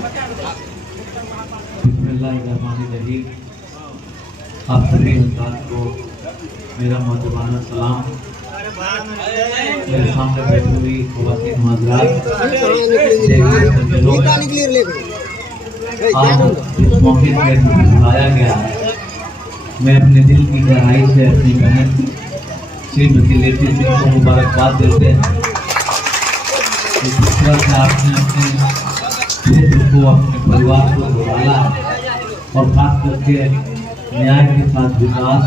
बिस्मिल्लाहिर्रहमानिर्रहीम। आप सभी हज़रात को मेरा मोहब्बाना सलाम। मेरे सामने बैठी हुई ख़वातीन हज़रात, आज इस मौके पर बुलाया गया है, मैं अपने दिल की गहराई से अपनी बहन श्रीमती लेसी सिंह को मुबारकबाद देते हैं। इस तरह से आपने अपने क्षेत्र को, अपने परिवार को संभाला है और खास करके न्याय के साथ विकास,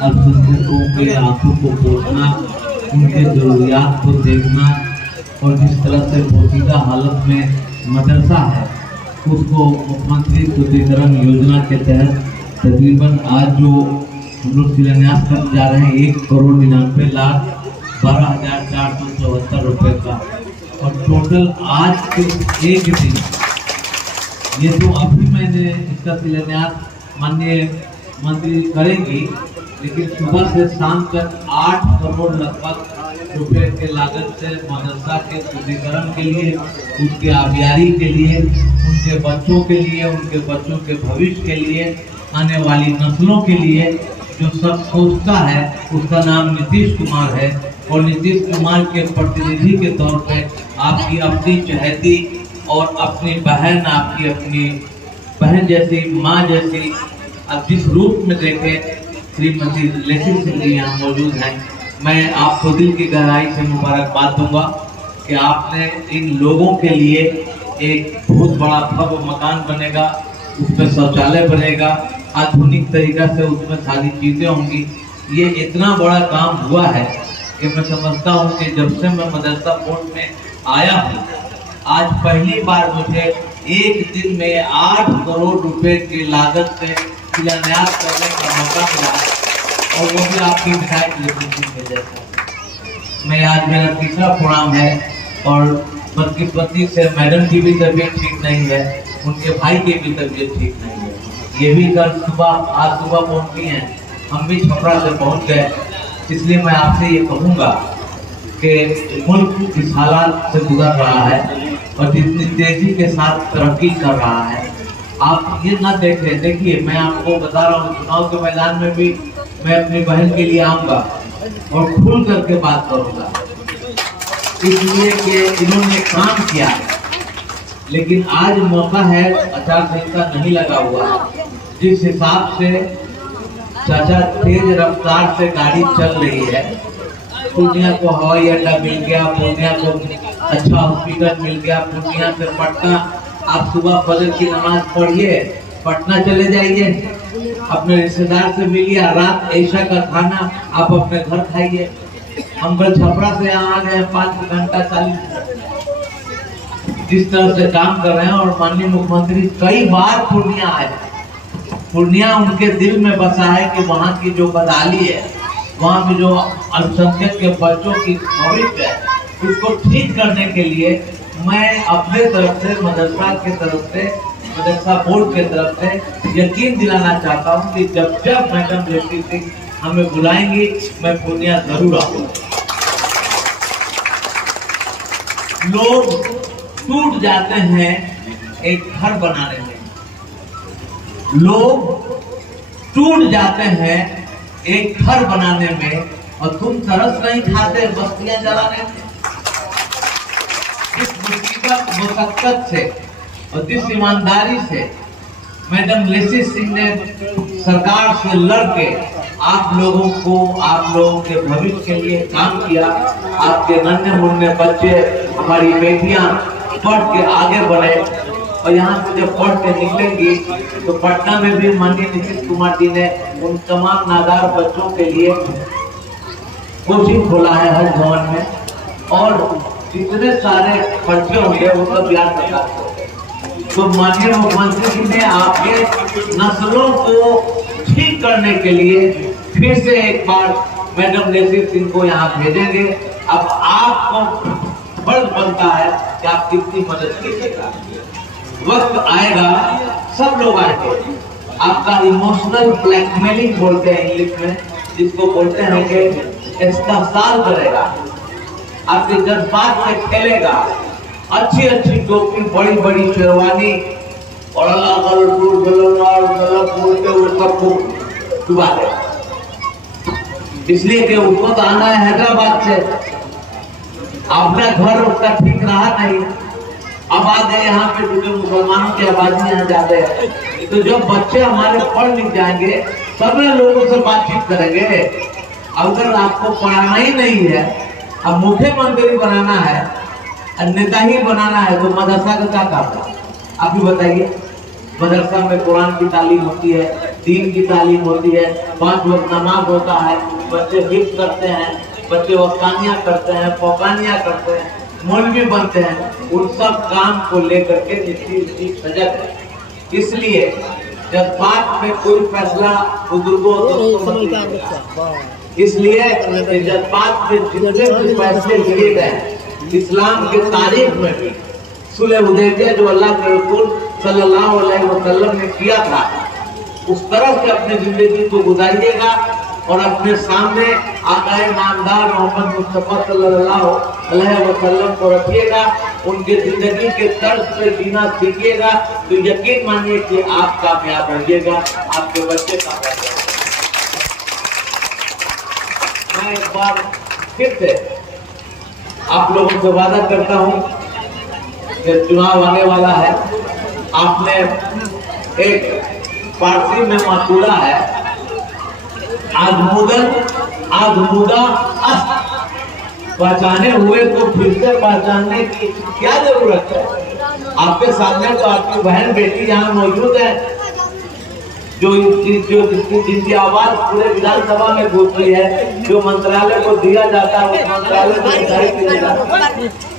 अल्पसंख्यकों के आंखों को पोषना, उनके जरूरियात को देखना और जिस तरह से पोशीदा हालत में मदरसा है उसको मुख्यमंत्री सुदृढ़ीकरण योजना के तहत तकरीबन आज जो हम लोग शिलान्यास करने जा रहे हैं 1,99,12,474 रुपये का, और टोटल आज के एक दिन, ये तो अभी मैंने इसका शिलान्यास माननीय मंत्री करेंगी, लेकिन सुबह से शाम तक 8 करोड़ लगभग रुपए के लागत से मदरसा के सुदृढ़ीकरण के लिए, उसके आबियारी के लिए, उनके बच्चों के लिए, उनके बच्चों के भविष्य के लिए, आने वाली नस्लों के लिए जो सब सोचता है उसका नाम नीतीश कुमार है। और नीतीश कुमार के प्रतिनिधि के तौर पे आपकी अपनी चहेती और अपनी बहन, आपकी अपनी बहन जैसी, माँ जैसी, अब जिस रूप में देखें श्रीमती लेसी सिंह जी यहाँ मौजूद हैं, मैं आपको दिल की गहराई से मुबारकबाद दूंगा कि आपने इन लोगों के लिए एक बहुत बड़ा भव्य मकान बनेगा, उसमें शौचालय बनेगा, आधुनिक तरीका से उसमें सारी चीज़ें होंगी। ये इतना बड़ा काम हुआ है कि मैं समझता हूँ कि जब से मैं मदरसा बोर्ड में आया हूँ, आज पहली बार मुझे एक दिन में 8 करोड़ रुपए की लागत से शिलान्यास करने का मौका मिला, और वो भी आपकी विधायक लेसी सिंह के जैसा। मैं आज मेरा तीसरा प्रोग्राम है और बदकिस्मती से मैडम की भी तबीयत ठीक नहीं है, उनके भाई की भी तबीयत ठीक नहीं है। ये भी कल सुबह, आज सुबह पहुंची हैं, हम भी छपरा से पहुंच गए। इसलिए मैं आपसे ये कहूँगा कि मुल्क इस हालात से गुजर रहा है और जितनी तेजी के साथ तरक्की कर रहा है, आप ये ना देखें। देखिए, मैं आपको बता रहा हूँ, चुनाव के मैदान में भी मैं अपनी बहन के लिए आऊँगा और खुल करके बात करूँगा, इसलिए कि इन्होंने काम किया है। लेकिन आज मौका है, आचार संहिता नहीं लगा हुआ है, जिस हिसाब से चाचा तेज रफ्तार से गाड़ी चल रही है, पूर्णिया को हवाई अड्डा मिल गया, पूर्णिया को अच्छा हॉस्पिटल मिल गया, पूर्णिया से पटना, आप सुबह फजर की नमाज पढ़िए, पटना चले जाइए, अपने रिश्तेदार से मिलिए, रात ऐशा का खाना आप अपने घर खाइए। हम कल छपरा से यहाँ आ गए 5 घंटा 40 मिनट, जिस तरह से काम कर रहे हैं। और माननीय मुख्यमंत्री कई बार पूर्णिया आए, पूर्णिया उनके दिल में बसा है कि वहाँ की जो बदहाली है, वहाँ पे जो अल्पसंख्यक के बच्चों की भविष्य है, उसको ठीक करने के लिए मैं अपने तरफ से, मदरसा के तरफ से, मदरसा बोर्ड के तरफ से यकीन दिलाना चाहता हूँ कि जब जब मैडम लेसी सिंह हमें बुलाएंगी, मैं पूर्णिया जरूर आऊँगा। लोग टूट जाते हैं एक घर बनाने में, लोग टूट जाते हैं एक घर बनाने में, और तुम तरस नहीं खाते बस्तियां जलाने में। इस मुसीबत मुशक्कत से और जिस ईमानदारी से मैडम लेसी सिंह ने सरकार से लड़के आप लोगों को, आप लोगों के भविष्य के लिए काम किया, आपके नन्हे मुन्ने बच्चे, हमारी बेटियां पढ़ के आगे बढ़े, और यहाँ से जब पढ़ के निकलेंगी तो पटना में भी माननीय नीतीश कुमार जी ने उन तमाम नादार बच्चों के लिए कोचिंग खोला है हर भवन में, और जितने सारे बच्चे होंगे वो सब बिहार सरकार को। तो माननीय मुख्यमंत्री जी ने आपके नस्लों को ठीक करने के लिए फिर से एक बार मैडम लेसी सिंह को यहाँ भेजेंगे। अब आपको फर्ज बनता है कि आप कितनी मदद कीजिएगा। वक्त आएगा, सब लोग आएंगे, आपका इमोशनल ब्लैकमेलिंग बोलते हैं इंग्लिश में, जिसको बोलते हैं कि इस्तेहसाल करेगा, आपके जज्बात से खेलेगा, अच्छी अच्छी टोपी, बड़ी बड़ी शेरवानी और अल्लाह बोलते हुए सबको डुबा दे। इसलिए कि उसको तो आना है हैदराबाद से, अपना घर उसका ठीक रहा नहीं, अब आ गए यहाँ पे क्योंकि मुसलमानों की आबादी यहाँ ज्यादा है। तो जब बच्चे हमारे पढ़ लिख जाएंगे सब लोगों से बातचीत करेंगे। अगर आपको पढ़ाना ही नहीं है, अब मुख्यमंत्री बनाना है, नेता ही बनाना है, तो मदरसा का क्या काम है? आप ही बताइए। मदरसा में कुरान की तालीम होती है, दीन की तालीम होती है, 5 वक्त नमाज होता है, बच्चे हिफ्ज़ करते हैं, बच्चे वक्तानियाँ करते हैं, फौकानियाँ करते हैं, मौलवी बनते हैं। उन सब काम को लेकर के निश्चित सजग है। इसलिए जज्बात में कोई फैसला बुजुर्गों इसलिए जज्बात में जितने भी फैसले लिए गए इस्लाम के तारीख में भी सुलह हुदैबिया जो अल्लाह के रसूल सल्लल्लाहु अलैहि वसल्लम ने किया था, उस तरह से अपनी जिंदगी को गुजारिएगा और अपने सामने आकाए नामदार मोहम्मद मुस्तफा सल्लल्लाहु अलैहि वसल्लम को रखिएगा, उनके जिंदगी के तर्ज पे जीना सीखिएगा, तो यकीन मानिए कि आप कामयाब होइएगा, आपके बच्चे कामयाब होंगे। मैं एक बार फिर से आप लोगों से वादा करता हूँ कि चुनाव आने वाला है। आपने एक पार्टी में मकूला है, आजमुदा पहचाने हुए तो फिर से पहचानने की क्या जरूरत है? आपके सामने तो आपकी बहन बेटी यहाँ मौजूद है, जिनकी आवाज पूरे विधानसभा में गूंज रही है, जो मंत्रालय को दिया जाता है उस मंत्रालय को दिखाई देगा।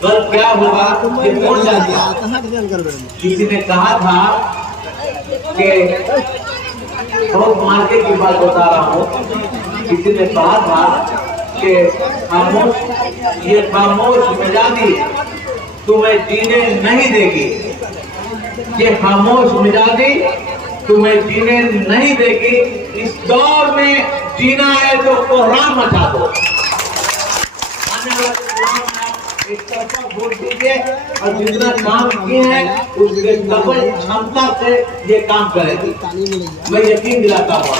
कल क्या होगा ये कौन जानता? किसी ने कहा था कि बहुत मार्के की बात बता रहा हूँ, किसी ने कहा था कि ये खामोश मिजाजी तुम्हें जीने नहीं देगी, ये खामोश मिजाजी तुम्हें जीने नहीं देगी। इस दौर में जीना है तो कोहराम मचा दो। आने वाले चुनाव में आप एक तरफा वोट दीजिए और जितना काम किए हैं उसके डबल क्षमता से ये काम करेगी, मैं यकीन दिलाता हूँ।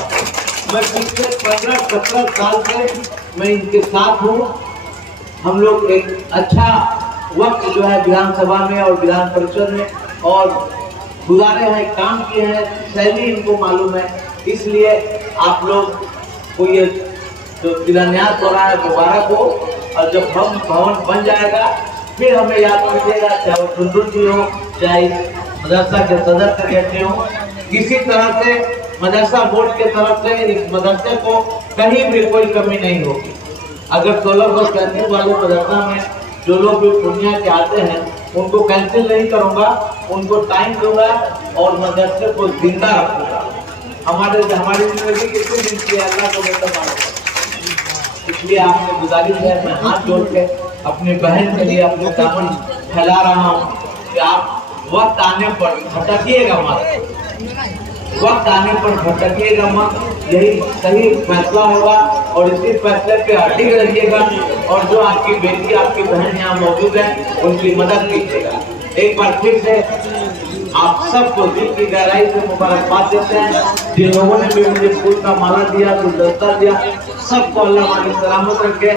मैं पिछले 15-17 साल से मैं इनके साथ हूँ। हम लोग एक अच्छा वक्त जो है विधानसभा में और विधान परिषद में और गुजारे हैं, काम किए हैं, शैली इनको मालूम है। इसलिए आप लोग को ये जो शिलान्यास हो रहा है मुबारक हो, और जब हम भवन बन जाएगा फिर हमें याद कीजिएगा, चाहे वो सुंदर जी हो, चाहे मदरसा के सदर कहते हो, किसी तरह से मदरसा बोर्ड के तरफ से इस मदरसे को कहीं भी कोई कमी नहीं होगी। अगर 1635 वाले मदरसा में जो लोग भी दुनिया के आते हैं उनको कैंसिल नहीं करूंगा, उनको टाइम दूंगा और मदरसे को जिंदा रखूंगा। हमारी जिंदगी कितने दिन की अल्लाह को बेहतर मालूम। इसलिए आपने गुजारिश है, मैं हाथ जोड़ के अपनी बहन के लिए अपने दामन फैला रहा हूँ कि आप वक्त आने पर भटकिएगा मत, वक्त आने पर भटकिएगा मत, यही सही फैसला होगा और इसी फैसले पे अडिग रहिएगा। और जो आपकी बेटी आपकी बहन यहाँ मौजूद है उनकी मदद कीजिएगा। एक बार फिर से आप सबको दिल की गहराई से मुबारकबाद देते हैं। जिन लोगों ने भी मुझे फूल का माला दिया, गुलदस्ता दिया, सबको अल्लाह मालिक सलामत रखे,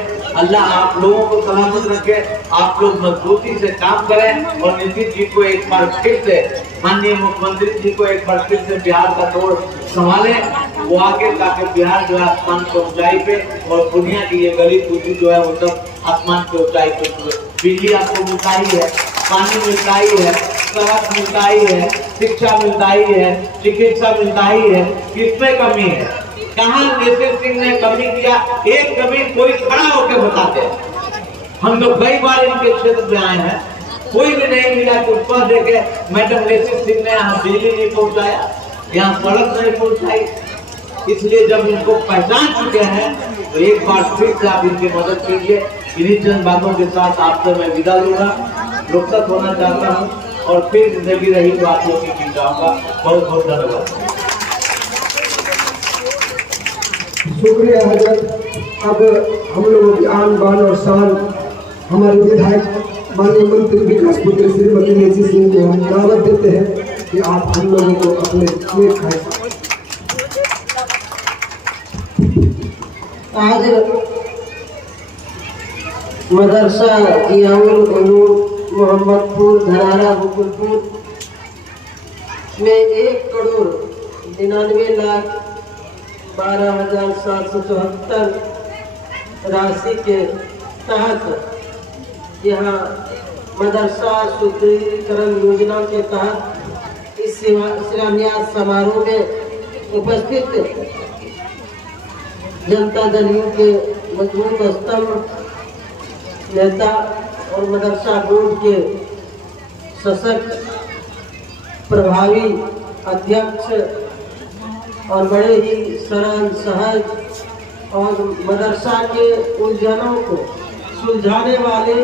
अल्लाह आप लोगों को सलामत रखे। आप लोग मजबूती से काम करें और नीतीश जी को एक बार फिर से, माननीय मुख्यमंत्री जी को एक बार फिर से बिहार का तोड़ संभाले, वो आगे ताकि बिहार जो है आसमान की ऊंचाई पे और दुनिया की ये गरीब पूंजी जो है वो सब आसमान की ऊंचाई पे। बिजली आपको मिलता ही है, पानी मिलता ही है, सड़क मिलता ही है, शिक्षा मिलता ही है, चिकित्सा मिलता ही है, किसमें कमी है? कहाँ नीतीश सिंह ने कमी किया? एक कमी कोई खड़ा होकर बताते हैं। हम तो कई बार इनके क्षेत्र में आए हैं, कोई भी नहीं मिला कि ऊपर देखे मैडम नीतीश सिंह ने यहाँ बिजली नहीं पहुँचाया, यहाँ सड़क नहीं पहुँचाई। इसलिए जब इनको पहचान चुके हैं तो एक बार फिर से आप इनकी मदद कीजिए। इन्हीं चंद बातों के साथ आपसे मैं विदा लूंगा, रुखसत होना चाहता हूँ और फिर जिंदगी रही तो आप लोग की जाऊंगा। बहुत बहुत धन्यवाद। शुक्रिया हजरत। अब हम लोगों की आन बान और शान हमारे विधायक माननीय मंत्री विकास पुत्र श्रीमती नेसी सिंह को हम दावत देते हैं कि आप हम लोगों को अपने में खाएं। आज मदरसा जियाउल उलूम मोहम्मदपुर धरारा बुकुलपुर में 1,99,12,774 राशि के तहत यहाँ मदरसा सुदृढ़ीकरण योजना के तहत इस शिलान्यास समारोह में उपस्थित जनता दल यू के मजबूत स्तंभ नेता और मदरसा बोर्ड के सशक्त प्रभावी अध्यक्ष और बड़े ही सरल सहज और मदरसा के उलझनों को सुलझाने वाले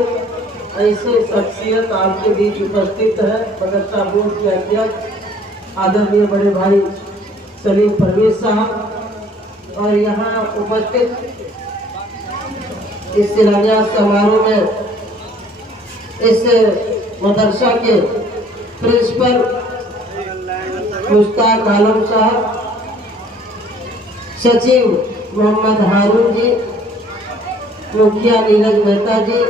ऐसे शख्सियत आपके बीच उपस्थित है। मदरसा बोर्ड के अध्यक्ष आदरणीय बड़े भाई सलीम परवेज साहब और यहाँ उपस्थित इस शिलान्यास समारोह में इस मदरसा के प्रिंसिपल मुश्ताक आलम साहब, सचिव मोहम्मद हारून जी, मुखिया नीरज मेहता जी,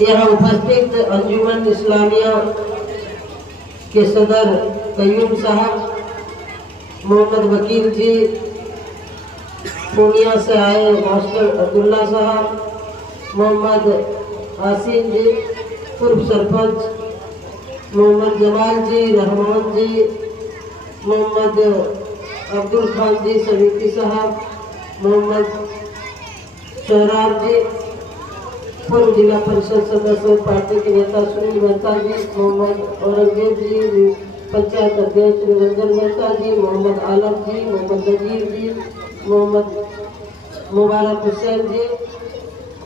यहाँ उपस्थित अंजुमन इस्लामिया के सदर कयूम साहब, मोहम्मद वकील जी, पूर्णिया से आए मास्टर अब्दुल्ला साहब, मोहम्मद आसिम जी, पूर्व सरपंच मोहम्मद जमाल जी, रहमान जी, मोहम्मद अब्दुल खान जी समीती साहब, मोहम्मद शहराब जी, पूर्व जिला परिषद सदस्य और पार्टी के नेता सुनील मेहता जी, मोहम्मद औरंगजेब जी, पंचायत अध्यक्ष निरंजन मेहता जी, मोहम्मद आलम जी, मोहम्मद नजीर जी, मोहम्मद मुबारक हुसैन जी,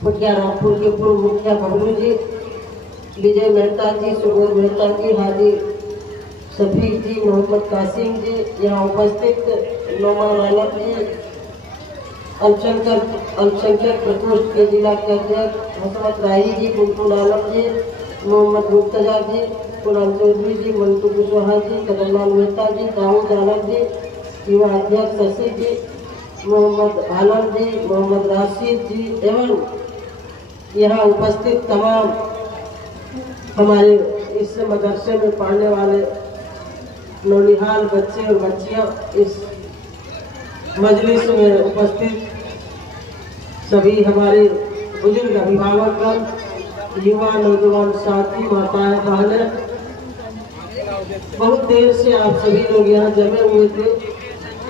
पटिया रामपुर के पूर्व मुखिया बबलू जी, विजय मेहता जी, सुबोध मेहता जी, हाजी शफीक जी, मोहम्मद कासिम जी, यहाँ उपस्थित नौमान आलम जी, अल्पसंख्यक प्रकोष्ठ के जिला के अध्यक्ष हसमत राही जी, बुलबुल आलम जी, मोहम्मद मुर्तजा जी, कुणाल चौधरी जी, मंटू कुशवाहा जी, कदमलाल मेहता जी, दाऊद आलम जी, युवा अध्यक्ष शशि जी, मोहम्मद आलम जी, मोहम्मद राशिद जी एवं यहाँ उपस्थित तमाम हमारे इस मदरसे में पढ़ने वाले नौनिहाल बच्चे और बच्चियाँ, इस मजलिस में उपस्थित सभी हमारे बुजुर्ग अभिभावकगण, युवा नौजवान साथी, माताएं बहनें, बहुत देर से आप सभी लोग यहाँ जमे हुए थे।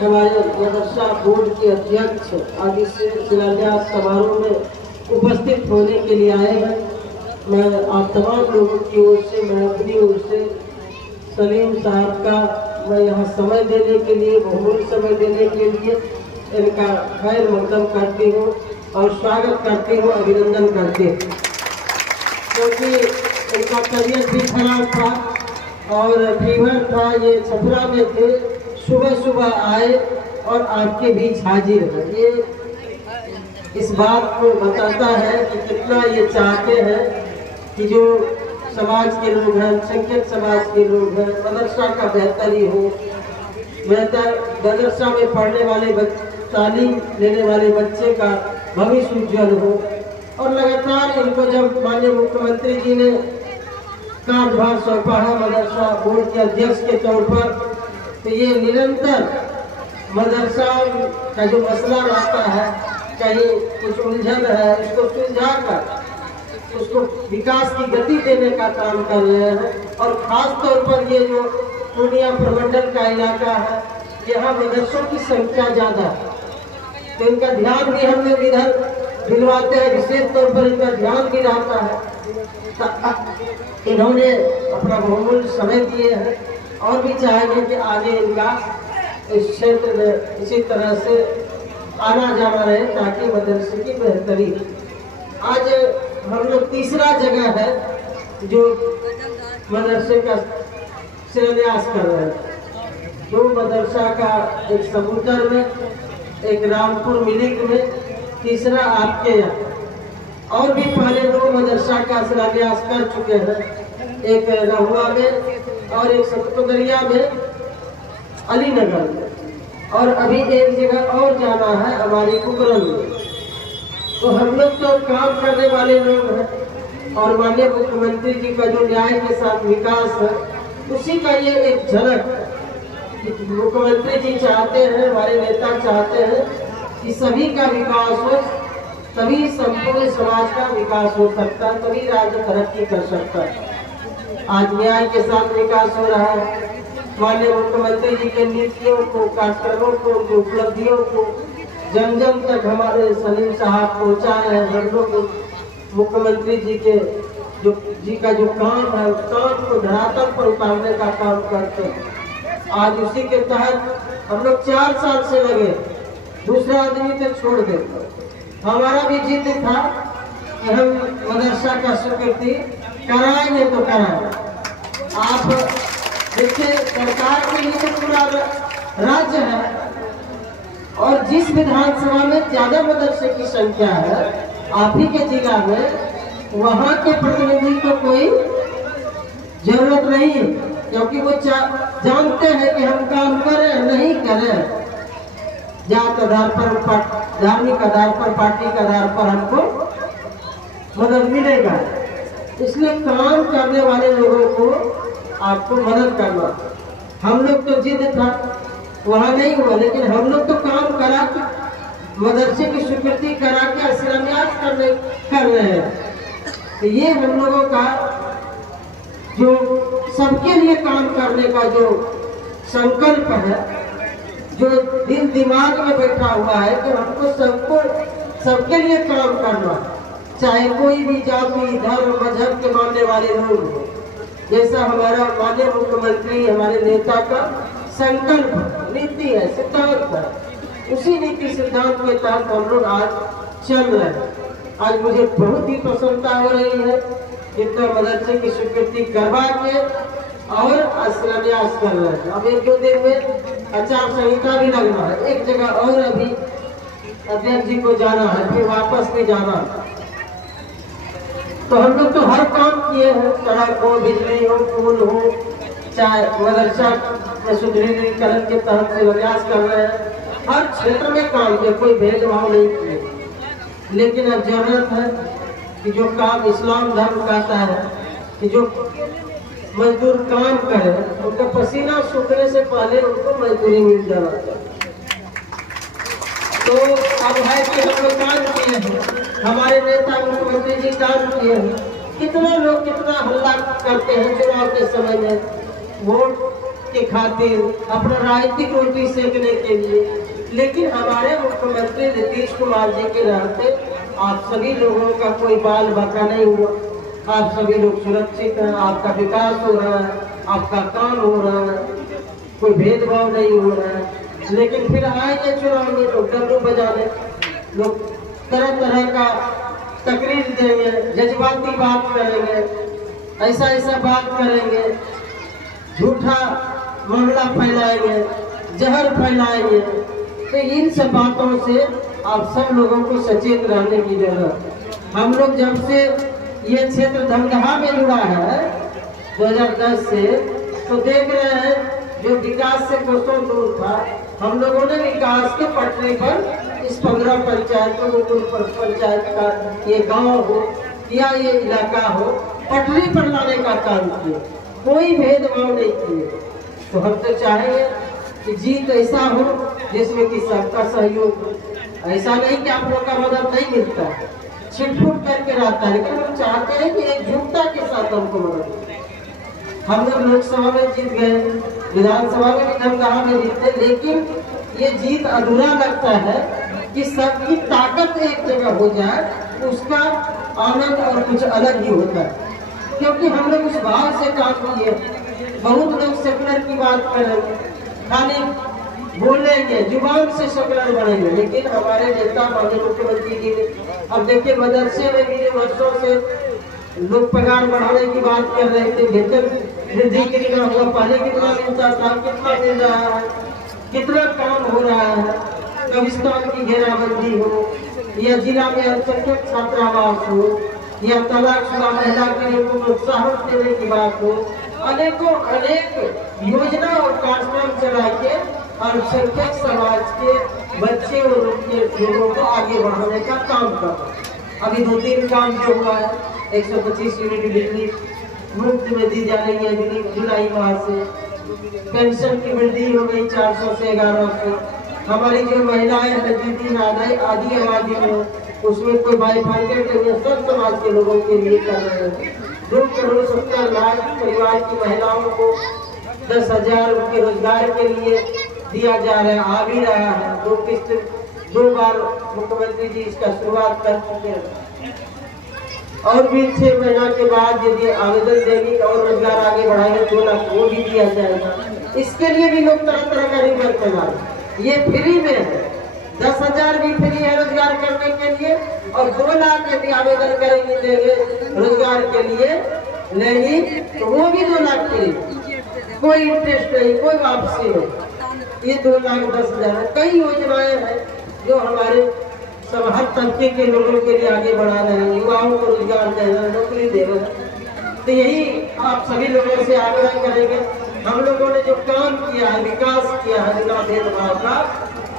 हमारे मदरसा बोर्ड के अध्यक्ष आदि से शिलान्यास समारोह में उपस्थित होने के लिए आए हैं। मैं आप तमाम लोगों की ओर से, मैं अपनी ओर से सलीम साहब का मैं यहाँ समय देने के लिए, बहुमूल्य समय देने के लिए इनका खैर मकदम करती हूँ और स्वागत करती हूँ, अभिनंदन करती हूँ। क्योंकि इनका तबीयत भी खराब था और फीवर था, ये छपरा में थे, सुबह सुबह आए और आपके बीच हाजिर है। ये इस बात को बताता है कि कितना ये चाहते हैं कि जो समाज के लोग हैं, संख्यक समाज के लोग हैं, मदरसा का बेहतरी हो, बेहतर मदरसा में पढ़ने वाले तालीम लेने वाले बच्चे का भविष्य उज्जवल हो। और लगातार इनको जब माननीय मुख्यमंत्री जी ने कार्यभार सौंपा है मदरसा बोर्ड के अध्यक्ष के तौर पर, तो ये निरंतर मदरसा का जो मसला रहता है, कहीं कुछ उलझन है, उसको सुलझा कर उसको विकास की गति देने का काम कर रहे हैं। और खास तौर पर ये जो पूर्णिया प्रमंडल का इलाका है, यहाँ मदरसों की संख्या ज़्यादा है, तो इनका ध्यान भी हम लोग इधर दिलवाते हैं, विशेष तौर पर इनका ध्यान भी रहता है। तो इन्होंने अपना बहुमूल्य समय दिए हैं और भी चाहेंगे कि आगे इनका इस क्षेत्र में इसी तरह से आना जाना रहे ताकि मदरसे की बेहतरी। आज हम लोग तीसरा जगह है जो मदरसे का शिलान्यास कर रहे हैं। दो मदरसा का, एक सबूतर में, एक रामपुर मिलिक में, तीसरा आपके यहाँ। और भी पहले 2 मदरसा का शिलान्यास कर चुके हैं, एक रहुआ में और एक सतपुदरिया में, अलीनगर में, और अभी एक जगह और जाना है हमारी कुकरन में। तो हम लोग तो काम करने वाले लोग हैं और माननीय मुख्यमंत्री जी का जो न्याय के साथ विकास है उसी का ये एक झलक है। मुख्यमंत्री जी चाहते हैं, हमारे नेता चाहते हैं कि सभी का विकास हो, तभी संपूर्ण समाज का विकास हो सकता है, तभी राज्य तरक्की कर सकता है। आज न्याय के साथ विकास हो रहा है। माननीय मुख्यमंत्री जी के नीतियों को, कार्यक्रमों को, उनकी उपलब्धियों को जन जन तक हमारे सलीम साहब पहुँचाए हैं। हम लोग मुख्यमंत्री जी के जो काम है उस काम को धरातल पर उतारने का काम करते हैं। आज उसी के तहत हम लोग 4 साल से लगे, दूसरा आदमी तो छोड़ देते। हमारा भी जिद था कि हम मदरसा का स्वीकृति कराएंगे तो कराएंगे। आप देखिए, सरकार के लिए तो पूरा राज्य है और जिस विधानसभा में ज्यादा मदरसे की संख्या है आप ही के जिला में, वहाँ के प्रतिनिधि को कोई जरूरत नहीं, क्योंकि वो जानते हैं कि हम काम करें नहीं करें, जात आधार पर, धार्मिक आधार पर, पार्टी के आधार पर हमको मदद मिलेगा। इसलिए काम करने वाले लोगों को आपको मदद करना। हम लोग तो जिद था, वहाँ नहीं हुआ, लेकिन हम लोग तो काम करा के मदरसे की स्वीकृति करा के शिलान्यास कर रहे हैं। तो ये हम लोगों का जो सबके लिए काम करने का जो संकल्प है, जो दिल दिमाग में बैठा हुआ है कि हमको सबके लिए काम करना, चाहे कोई भी जाति, धर्म, मजहब के मानने वाले लोग हो। जैसा हमारा माननीय मुख्यमंत्री, हमारे नेता का संकल्प, नीति है, सिद्धांत है, उसी नीति सिद्धांत के तहत हम लोग आज चल रहे हैं। आज मुझे बहुत ही प्रसन्नता हो रही है इतना मदरसे की स्वीकृति करवा के और शिलान्यास कर रहे हैं। अब 1-2 दिन में आचार संहिता भी लगना है, एक जगह और अभी अध्यक्ष जी को जाना है, फिर वापस भी जाना है। तो हम लोग तो हर काम किए हैं, सड़क हो, बिजली हो, पुल हो, चाहे मदरसा में सुदृढ़ीकरण के तहत शिलान्यास कर रहे हैं। हर क्षेत्र में काम किया, कोई भेदभाव नहीं किए। लेकिन अब जरूरत है कि जो काम इस्लाम धर्म कहता है कि जो मजदूर काम करे उनका पसीना सूखने से पहले उनको मजदूरी मिल जाना चाहिए। तो अब है कि हम लोग काम किए हैं, हमारे नेता मुख्यमंत्री जी काम किए हैं। कितना लोग कितना हल्ला करते हैं चुनाव के समय में, वोट के खातिर, अपना राजनीतिक रोटी सेकने के लिए, लेकिन हमारे मुख्यमंत्री नीतीश कुमार जी के रहते आप सभी लोगों का कोई बाल बका नहीं हुआ। आप सभी लोग सुरक्षित हैं, आपका विकास हो रहा है, आपका काम हो रहा है, कोई भेदभाव नहीं हो रहा है। लेकिन फिर आएंगे चुनाव में तो डमरू बजाने, लोग तरह तरह का तकरीर देंगे, जज्बाती बात करेंगे, ऐसा बात करेंगे, झूठा मामला फैलाएंगे, जहर फैलाएंगे। तो इन सब बातों से आप सब लोगों को सचेत रहने की जरूरत है। हम लोग जब से ये क्षेत्र धमदाहा में जुड़ा है 2010 से, तो देख रहे हैं जो विकास से कोसों दूर था, हम लोगों ने विकास के पटरी पर इस 15 पंचायतों पंचायत का ये गांव हो या ये इलाका हो, पटरी पर लाने का काम किया, कोई भेदभाव नहीं किए। तो हम तो चाहेंगे कि जीत ऐसा हो जिसमें कि सबका सहयोग हो। ऐसा नहीं कि आप लोग का मदद नहीं मिलता है, छिटफुट करके रहता है, लेकिन हम चाहते हैं कि एकजुटता के साथ हमको मदद मिले। हम लोग लोकसभा में जीत गए, विधानसभा में भी धमदाहा में जीते, लेकिन ये जीत अधूरा लगता है कि सबकी ताकत एक जगह हो जाए, उसका आनंद और कुछ अलग ही होता है। क्योंकि हम लोग उस भाव से काम किए। बहुत लोग सेकुलर की बात करेंगे, खाली बोलेंगे, जुबान से सेकुलर बनेंगे, लेकिन हमारे नेता माननीय मुख्यमंत्री जी ने, अब देखिए मदरसे में भी वर्षों से लोग पगार बढ़ाने की बात कर रहे थे, वेतन वृद्धि कितना हुआ, पहले कितना मिलता था, कितना मिल रहा है, कितना काम हो रहा है, कब्रिस्तान की घेराबंदी हो, या जिला में अल्पसंख्यक छात्रावास हो या तलाकशुदा महिला के लिए प्रोत्साहन देने की बात हो, अनेकों अनेक योजना और कार्यक्रम चला के अल्पसंख्यक समाज के बच्चे और उनके लोगों को आगे बढ़ाने का काम कर। अभी 2-3 काम जो हुआ है, 125 यूनिट बिजली मुफ्त में दी जा रही है जुलाई माह से, पेंशन की वृद्धि हो गई 400 से 1100। हमारी जो महिलाएं हैं जितनी आधी आबादी में उसमें कोई बाइफार्केट सब समाज के लोगों के लिए कर रहे हैं। 2 करोड़ 70 लाख परिवार की महिलाओं को 10,000 के रोजगार के लिए दिया जा रहा है, आ भी रहा है। 2 किस्त 2 बार मुख्यमंत्री जी इसका शुरुआत कर चुके हैं और भी 6 महीना के बाद यदि आवेदन देंगे और रोजगार आगे बढ़ाएंगे 2 लाख वो भी दिया जाएगा। इसके लिए भी लोग तरह तरह का रिवर्स बना रहे हैं। ये फ्री में है, 10,000 भी फ्री है रोजगार करने के लिए और 2 लाख यदि आवेदन करेंगे देंगे रोजगार के लिए नहीं तो वो भी 2 लाख फ्री, कोई इंटरेस्ट नहीं, कोई वापसी नहीं। ये 2,10,000 कई योजनाएं हैं जो हमारे सब हर तबके के लोगों के लिए आगे बढ़ा रहे हैं, युवाओं को रोजगार दे रहे हैं, नौकरी दे रहे हैं। तो यही आप सभी लोगों से आग्रह करेंगे, हम लोगों ने जो काम किया है, विकास किया है बिना भेदभाव का,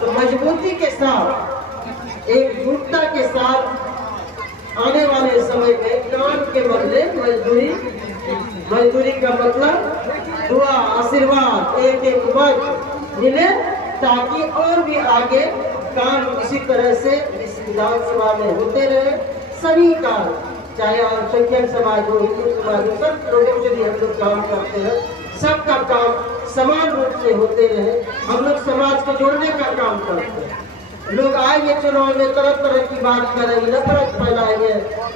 तो मजबूती के साथ एकजुटता के साथ आने वाले समय में काम के बदले मजदूरी का मतलब दुआ आशीर्वाद एक वक्त मिले ताकि और भी आगे काम इसी तरह से इस विधानसभा में होते रहे। सभी काम चाहे अल्पसंख्यक समाज हो, हिंदू समाज हो, सब लोगों के लिए हम लोग काम करते हैं, सबका काम समान रूप से होते रहे। हम लोग समाज को जोड़ने का काम करते हैं। लोग आएंगे चुनाव में तरह तरह की बात करेंगे, नफरत फैलाएंगे,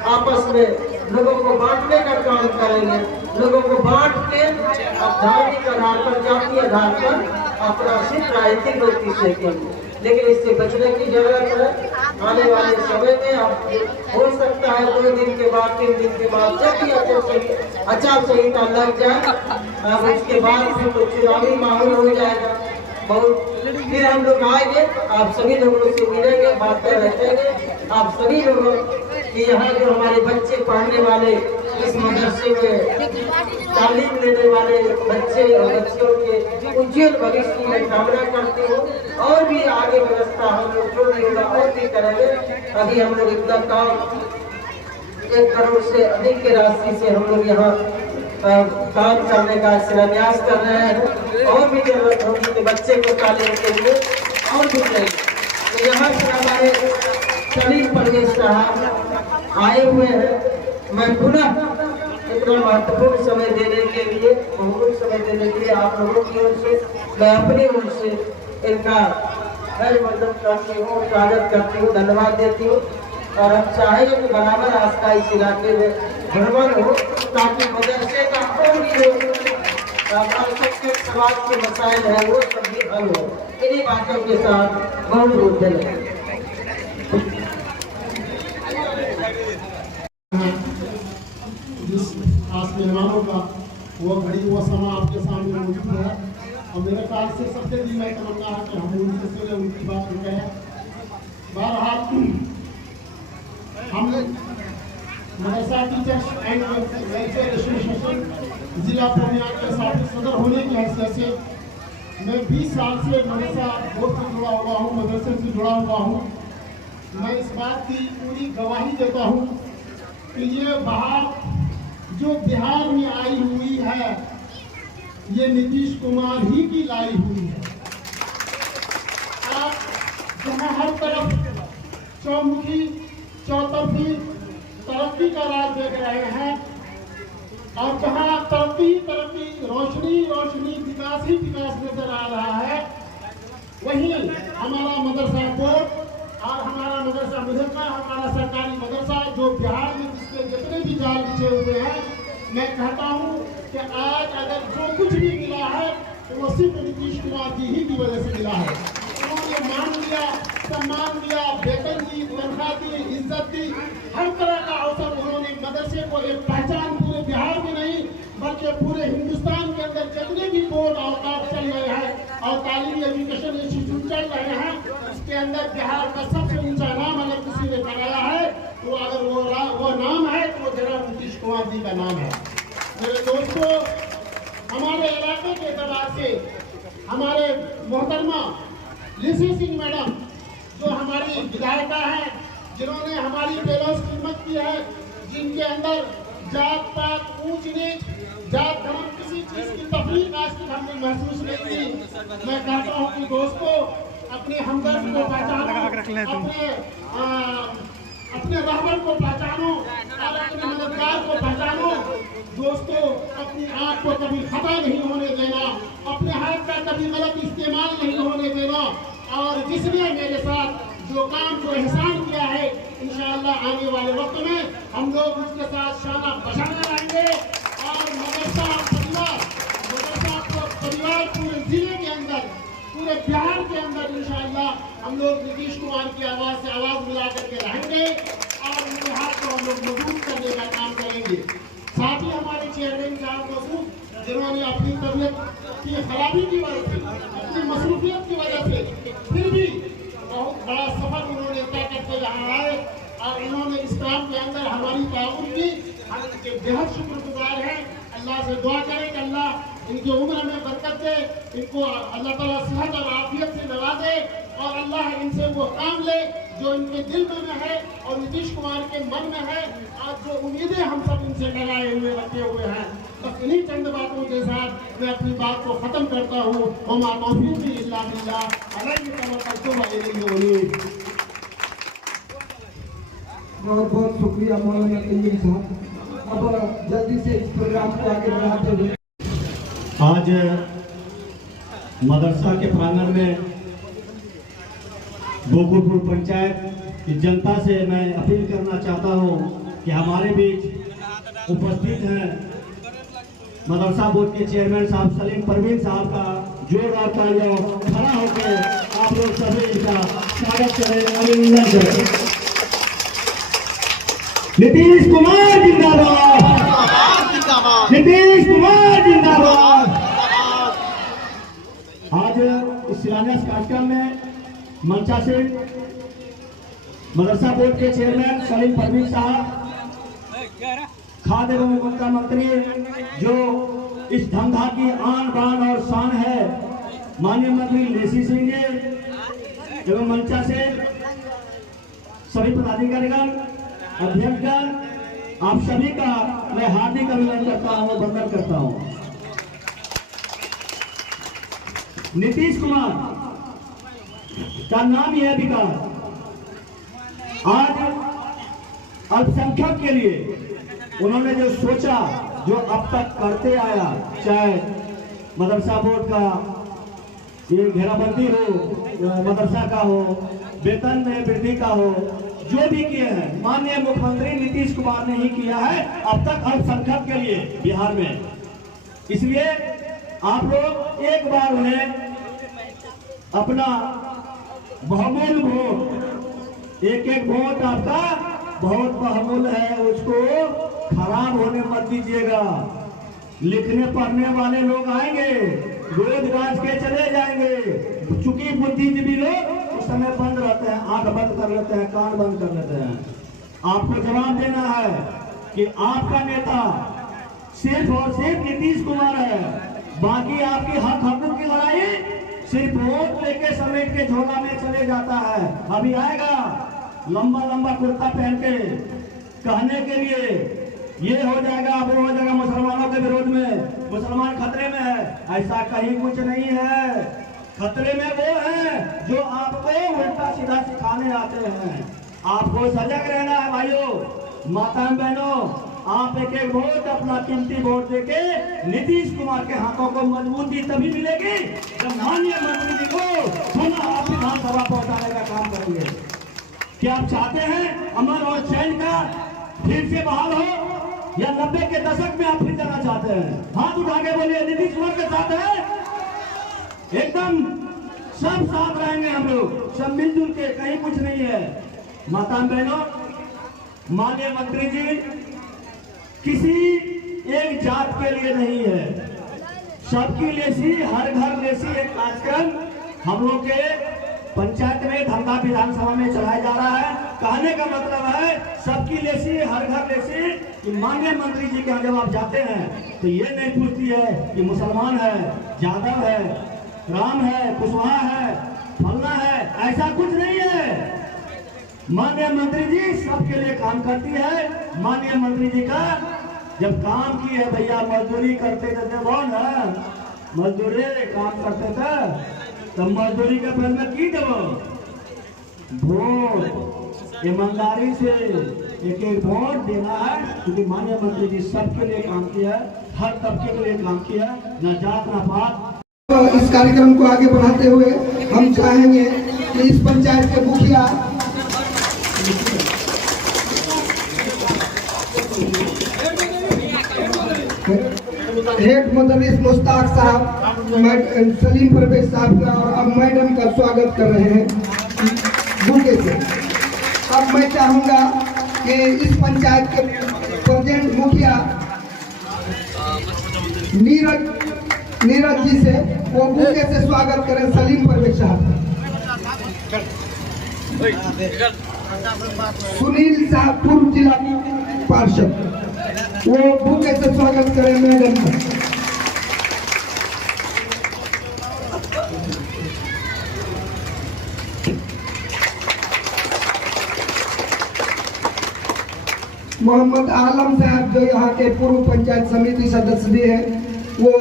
आपस में लोगों को बांटने का काम करेंगे, लोगों को बांट के धार्मिक आधार पर, जातीय आधार पर अपना सिर्फ राजनीतिक गलती सीखेंगे। लेकिन इससे बचने की जरूरत है। आने वाले समय में अब हो सकता है 2 दिन के बाद 3 दिन के बाद जब भी आचार संहिता लग जाए, अब उसके बाद फिर तो चुनावी माहौल हो जाएगा बहुत। फिर हम लोग आएंगे, आप सभी लोगों से मिलेंगे, बातें रखेंगे। आप सभी लोगों कि यहाँ जो हमारे बच्चे पढ़ने वाले इस मदरसे में तालीम लेने वाले बच्चे और बच्चियों के उज्जवल भविष्य की मैं कामना करती हूँ। और भी आगे व्यवस्था हम लोग जो भी होगा और भी करेंगे। अभी हम लोग इतना काम 1 करोड़ से अधिक की राशि से हम लोग यहाँ काम करने का शिलान्यास कर रहे हैं। और भी जरूरत होगी कि बच्चे को तालीम के लिए और भी चाहिए। तो यहाँ से हमारे सलीम परवेज साहब आए हुए हैं। मैं पुनः इतना महत्वपूर्ण समय देने के लिए, बहुमूल्य समय देने के लिए आप लोगों की ओर से, मैं अपनी ओर से इनका मदद करती हूँ, स्वागत करती हूँ, धन्यवाद देती हूँ। और हम चाहेंगे कि बराबर आस्था इस इलाके में भ्रमण हो ताकि मदरसे का और भी समाज के मसाइल है वो सभी हल हो। इन्हीं बातों के साथ बहुत बहुत धन्यवाद। जिस खास मेहमानों का वो घड़ी वो समय आपके सामने मौजूद है और मेरे ख्याल से सबसे दिल में तमन्ना है कि हम उनसे पहले उनकी बात कहें। बहरहाल हम मदरसा टीचर्स एंड वेलफेयर एसोसिएशन जिला पूर्णिया के साथ सदर होने की हैसियत से मैं 20 साल से मदरसा बोर्ड से जुड़ा हुआ हूँ, मदरसे से जुड़ा हुआ हूँ। मैं इस बात की पूरी गवाही देता हूँ कि ये बात जो बिहार में आई हुई है ये नीतीश कुमार ही की लाई हुई है। आप जहाँ हर तरफ चौमुखी चौतरफी तरक्की का राज देख रहे हैं और जहाँ तरक्की तरक्की रोशनी रोशनी विकास ही विकास नजर आ रहा है, वहीं हमारा मदरसा बोर्ड और हमारा मदरसा हमारा सरकारी मदरसा जो बिहार में जिसके जितने भी जाल बिछे हुए हैं, मैं कहता हूँ कि आज अगर जो कुछ भी मिला है तो वो सिर्फ नीतीश कुमार जी ही की वजह से मिला है। उन्होंने मान लिया, सम्मान दिया, वेतन दी, तनख्वाह दी, इज्जत दी, हर तरह का अवसर उन्होंने मदरसे को एक पहचान पूरे बिहार में नहीं बल्कि पूरे हिंदुस्तान के अंदर जितने भी बोर्ड और चल रहे हैं और तालीमी एजुकेशन इंस्टीट्यूट चल रहे हैं इसके अंदर बिहार का सबसे ऊंचा नाम अगर किसी ने कराया है तो अगर वो नाम है तो वो जनाब नीतीश कुमार जी का नाम है। मेरे दोस्तों, हमारे इलाके के एतबार से हमारे मोहतरमा लिसी सिंह मैडम जो हमारी विधायिका है, जिन्होंने हमारी बेलौस खिदमत की है, जिनके अंदर जात पात ऊंच नीच जात धर्म किसी चीज की तफरीक आज तक हमने महसूस नहीं की। मैं कहता हूँ कि दोस्तों, अपने हमदर्द को पहचानो, अपने रहबर को पहचानो और अपने मददगार को पहचानो। दोस्तों, अपनी आंख को कभी खता नहीं होने देना, अपने हाथ का कभी गलत इस्तेमाल नहीं होने देना, और जिसने मेरे साथ जो काम जो एहसान किया है, इंशाअल्लाह आने वाले वक्त में हम लोग उसके साथ शाना बशाना रहेंगे। और मदरसा परिवार पूरे जिले के अंदर, पूरे बिहार के अंदर इंशाअल्लाह हम लोग नीतीश कुमार की आवाज से आवाज मिला करके रहेंगे और उनके हाथ को हम लोग मजबूत करने का काम करेंगे। साथ ही हमारे चेयरमैन साहब मसूद, जिन्होंने अपनी तबीयत की खराबी की वजह से, अपनी मसरूफियत की वजह से फिर भी बहुत बड़ा सफर उन्होंने तय करके रहा है और इन्होंने इस काम के अंदर हमारी ताउन की, हम इनके बेहद शुक्रगुजार हैं। अल्लाह से दुआ करें कि अल्लाह इनकी उम्र में बरकत दे, इनको अल्लाह ताला सेहत और आफियत से नवाजे और अल्लाह इनसे वो काम ले जो इनके दिल में है और नीतीश कुमार के मन में है और जो उम्मीदें हम सब इनसे लगाए हुए रखे हुए हैं। बस इन्हीं चंद बातों के साथ मैं अपनी बात को खत्म करता हूँ। वमा तौफीक़ी इल्ला बिल्लाह अलैहि तवक्कलतु व इलैहि उनीब। बहुत बहुत शुक्रिया मौलाना तय्यब साहब। अब जल्दी से इस प्रोग्राम को आगे बढ़ाते हुए आज मदरसा के प्रांगण में गोकुलपुर पंचायत की जनता से मैं अपील करना चाहता हूं कि हमारे बीच उपस्थित हैं मदरसा बोर्ड के चेयरमैन साहब सलीम परवीन साहब का जोरदार तालियों खड़ा होकर आप लोग सभी इनका स्वागत करें, अभिनंदन करें। नीतीश कुमार जिंदाबाद, नीतीश कुमार जिंदाबाद। आज इस शिलान्यास कार्यक्रम में मंचा से मदरसा बोर्ड के चेयरमैन सलीम परवीन साहब, खाद्य एवं उपभोक्ता मंत्री जो इस धंधा की आन बान और शान है, माननीय मंत्री लेसी सिंह जी एवं मंचा से सभी पदाधिकारीगण, अध्यक्षगण, आप सभी का मैं हार्दिक अभिनंदन करता हूं, वंदन करता हूं। नीतीश कुमार का नाम ही है विकास। आज अल्पसंख्यक के लिए उन्होंने जो सोचा, जो अब तक करते आया, चाहे मदरसा बोर्ड का ये घेराबंदी हो, मदरसा का हो, वेतन में वृद्धि का हो, जो भी किए हैं माननीय मुख्यमंत्री नीतीश कुमार ने ही किया है अब तक अल्पसंख्यक के लिए बिहार में। इसलिए आप लोग एक बार उन्हें अपना बहुमूल्य वोट, एक एक वोट आपका बहुत बहुमूल्य है, उसको खराब होने मत दीजिएगा। लिखने पढ़ने वाले लोग आएंगे, रोज राज के चले जाएंगे, चूंकि बुद्धिजीवी लोग उस समय बंद रहते हैं, आंख बंद कर लेते हैं, कान बंद कर लेते हैं। आपको जवाब देना है कि आपका नेता सिर्फ और सिर्फ नीतीश कुमार है। बाकी आपकी हक हकूक की लड़ाई सिर्फ वोट लेके समेट के झोला में चले जाता है। अभी आएगा लंबा लंबा कुर्ता पहन के कहने के लिए ये हो जाएगा, वो हो जाएगा, मुसलमानों के विरोध में, मुसलमान खतरे में है। ऐसा कहीं कुछ नहीं है। खतरे में वो है जो आपको उल्टा सीधा सिखाने आते हैं। आपको सजग रहना है भाइयों, माता बहनों। आप एक एक वोट, अपना कीमती वोट देके नीतीश कुमार के हाथों को मजबूती तभी मिलेगी जब माननीय मंत्री जी को पुनः आप विधानसभा पहुंचाने का काम करेंगे। क्या आप चाहते हैं अमन और चैन का फिर से बहाल हो, या 90 के दशक में आप फिर जाना चाहते हैं? हाथ उठा के बोलिए, नीतीश कुमार के साथ है। एकदम सब साथ रहेंगे हम लोग, सब मिलजुल के, कहीं कुछ नहीं है। माता बहनों, माननीय मंत्री जी किसी एक जात के लिए नहीं है, सबकी लेसी, हर घर लेसी एक कार्यक्रम हम लोग के पंचायत में धंधा विधानसभा में चलाया जा रहा है। कहने का मतलब है सबकी लेसी हर घर लेसी कि माननीय मंत्री जी के यहाँ जब आप जाते हैं तो ये नहीं पूछती है कि मुसलमान है, यादव है, राम है, कुशवाहा है, फलना है, ऐसा कुछ नहीं है। माननीय मंत्री जी सबके लिए काम करती है। माननीय मंत्री जी का जब काम की है भैया, मजदूरी करते थे कौन है, मजदूरी काम करते थे तो मजदूरी के फल में की देव वोट ईमानदारी से एक एक वोट देना है, क्योंकि माननीय मंत्री जी सबके लिए काम किया है, हर तबके के लिए काम किया, न जात न पात। इस कार्यक्रम को आगे बढ़ाते हुए हम चाहेंगे कि इस पंचायत के मुखिया हेड मुदर्रिस मुश्ताक साहब, सलीम परवेज साहब का और अब मैडम का स्वागत कर रहे हैं बुके से। अब मैं चाहूंगा कि इस पंचायत के प्रेजेंट मुखिया नीरज जी से वो बुके से स्वागत करें सलीम परवेज साहब का। सुनील साहब पूर्व जिला पार्षद, वो बुके से स्वागत करें मैडम का। मोहम्मद आलम साहब जो यहाँ के पूर्व पंचायत समिति सदस्य भी हैं, वो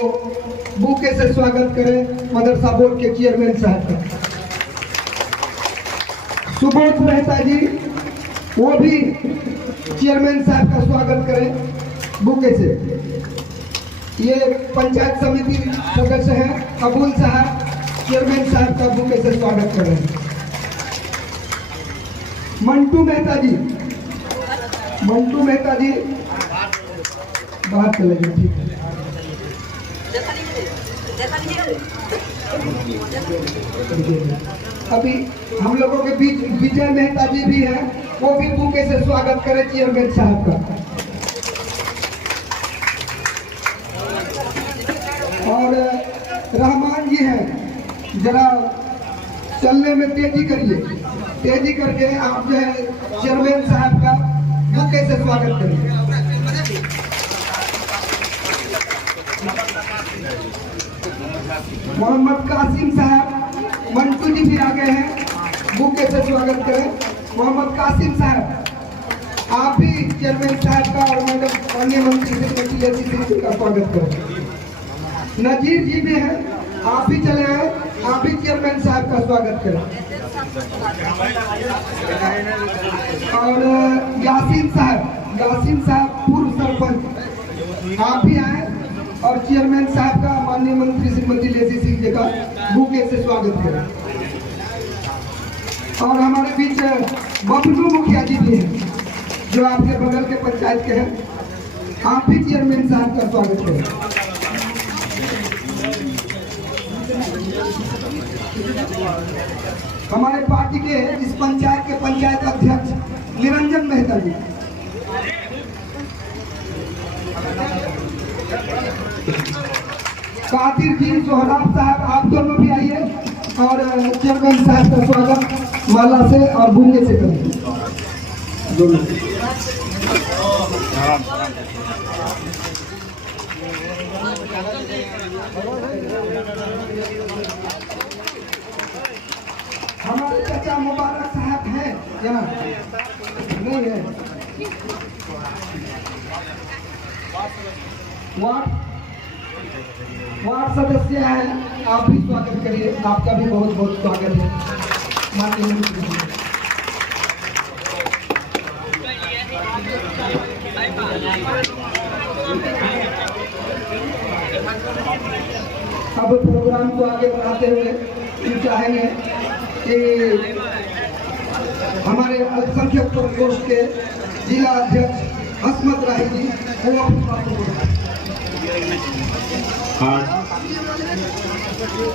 बुके से स्वागत करें मदरसा बोर्ड के चेयरमैन साहब का। सुबोध मेहता जी, वो भी चेयरमैन साहब का स्वागत करें बुके से। ये पंचायत समिति सदस्य हैं अबुल साहब, चेयरमैन साहब का बुके से स्वागत कर रहे हैं। मंटू मेहता जी बाहर चले गए, ठीक है। अभी हम लोगों के बीच विजय मेहता जी भी हैं, वो भी बुके से स्वागत करें चेयरमैन साहब का। और रहमान जी हैं, जरा चलने में तेजी करिए, तेजी करके आप जो है चेयरमैन साहब का बुके से स्वागत करिए। मोहम्मद कासिम साहब, मंटू जी भी आ गए हैं, बुके से स्वागत करें। मोहम्मद कासिम साहब, आप भी चेयरमैन साहब का और मैडम माननीय मंत्री श्रीमती का स्वागत करें। नजीर जी भी हैं, आप भी चले आए, आप भी चेयरमैन साहब का स्वागत करें। और यासीन साहब पूर्व सरपंच, आप भी आए और चेयरमैन साहब का माननीय मंत्री श्रीमती लेसी सिंह जी का बुके से स्वागत करें। और हमारे बीच बबलू मुखिया जी भी हैं, जो आपके बगल के पंचायत के हैं, आप भी चेयरमैन साहब का स्वागत करें। हमारे पार्टी के इस पंचायत के पंचायत अध्यक्ष निरंजन मेहता जी, कादिर जी सोहराब साहब, आप दोनों भी आइए और चेयरमैन साहब का स्वागत माला से और बुके से करें। हमारे चाचा मुबारक साहब हैं यहाँ? नहीं है। वार्ड सदस्य हैं, आप भी स्वागत करिए, आपका भी बहुत बहुत स्वागत है माननीय मंत्री। अब प्रोग्राम को आगे बढ़ाते हुए चाहेंगे कि हमारे अल्पसंख्यक प्रकोष्ठ के जिला अध्यक्ष हसमत राही जी वो आज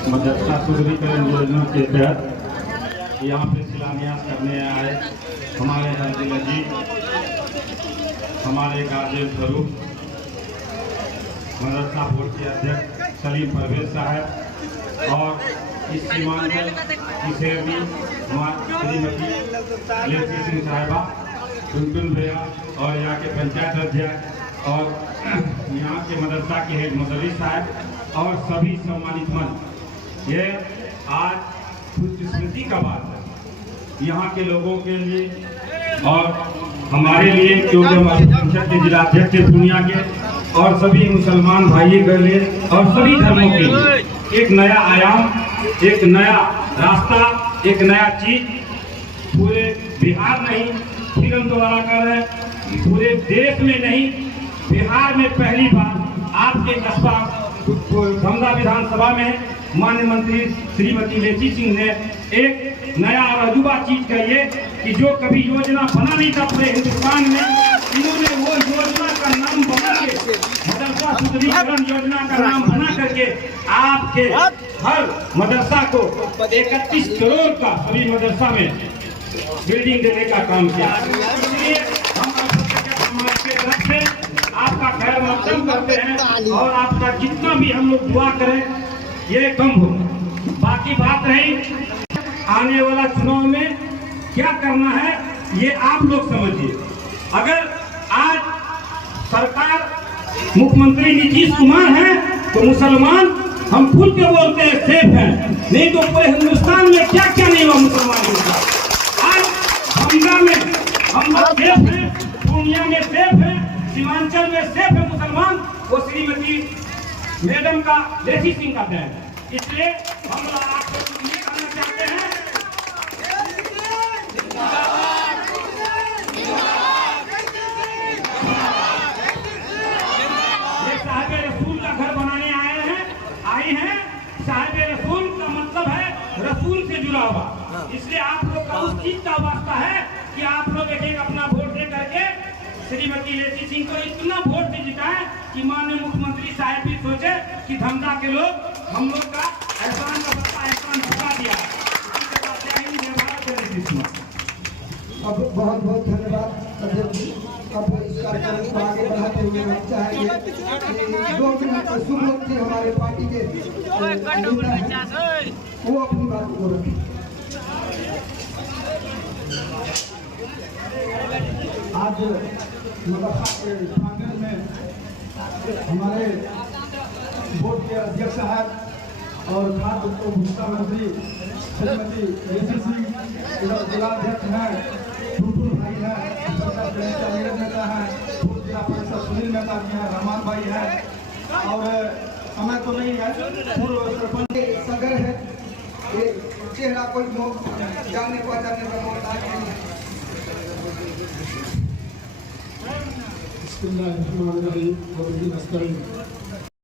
मदरसा सुदृढ़ीकरण योजना के तहत यहाँ पे शिलान्यास करने आए हमारे अब्दुल अजीज, हमारे गार्जियन स्वरूप मदरसा बोर्ड के अध्यक्ष सलीम परवेज साहब और इस सीमांचल की सेवनी हमारी श्रीमती लेसी सिंह साहिबा, टुनटुन भैया और यहाँ के पंचायत अध्यक्ष और यहाँ के मदरसा के हेड मुदर्रिस साहब और सभी सम्मानित मंच। ये आज खुशकिस्मती का बात है यहाँ के लोगों के लिए और हमारे लिए, क्योंकि हम अल्पसंख्यक के जिलाध्यक्ष थे दुनिया के, और सभी मुसलमान भाई के लिए और सभी धर्मों के लिए एक नया आयाम, एक नया रास्ता, एक नया चीज पूरे बिहार नहीं, फिर हम दोबारा कर रहे हैं, पूरे देश में नहीं, बिहार में पहली बार आपके कस्बा धमदा विधानसभा में माननीय मंत्री श्रीमती लेसी सिंह ने एक नया और अजूबा चीज कही है कि जो कभी योजना बना नहीं था पूरे हिंदुस्तान में, इन्होंने वो योजना का नाम बना के, मदरसा सुदृढ़ीकरण योजना का नाम बना करके आपके हर मदरसा को 31 करोड़ का सभी मदरसा में बिल्डिंग देने का काम किया। इसलिए हम समाज के तरफ से आपका खैर मकदम करते हैं और आपका जितना भी हम लोग दुआ करें ये कम हो। बाकी बात रही आने वाला चुनाव में क्या करना है ये आप लोग समझिए। अगर आज सरकार मुख्यमंत्री नीतीश कुमार है तो मुसलमान हम खुल के बोलते हैं सेफ है, नहीं तो पूरे हिंदुस्तान में क्या क्या नहीं हुआ मुसलमान का। आज हमदा में हम लोग सेफ हैं, पूर्णिया में सेफ है, सीमांचल में सेफ है मुसलमान, वो श्रीमती मैडम का लेसी सिंह का देन है। इसलिए हम लोग आपको ये कहना चाहते हैं ये साहिब रसूल का घर बनाने आई हैं। साहिब रसूल का मतलब है रसूल से जुड़ा हुआ, इसलिए आप लोग का उस चीज का वास्ता है कि आप लोग एक अपना वोट दे करके श्रीमती लेसी सिंह को इतना वोट से जिताएं कि माननीय मुख्यमंत्री साहब भी सोचे कि धमदा के लोग हम लोग का एहसान का बदला एहसान चुका दिया। अब बहुत बहुत धन्यवाद अध्यक्ष जी। अब इस कार्यक्रम को आगे बढ़ाते हुए हम चाहेंगे कि जो सुब्रत जी हमारे पार्टी के नेता हैं वो अपनी बात को रखें। आज मदरसा के प्रांगण में हमारे बोर्ड के अध्यक्ष साहब और खाद्य उपभोक्ता मंत्री श्रीमती लेसी सिंह, जिलाध्यक्ष हैं टुनटुन भाई हैं, नीरज नेता हैं, पूर्व जिला परिषद सुनील नेता जी हैं, रहमान भाई हैं, और समय तो नहीं है पूर्व सरपंच सगर है, ये चेहरा कोई जानने पहचानने का मोहताज नहीं है। बिस्मिल्लाहिर्रहमानिर्रहीम।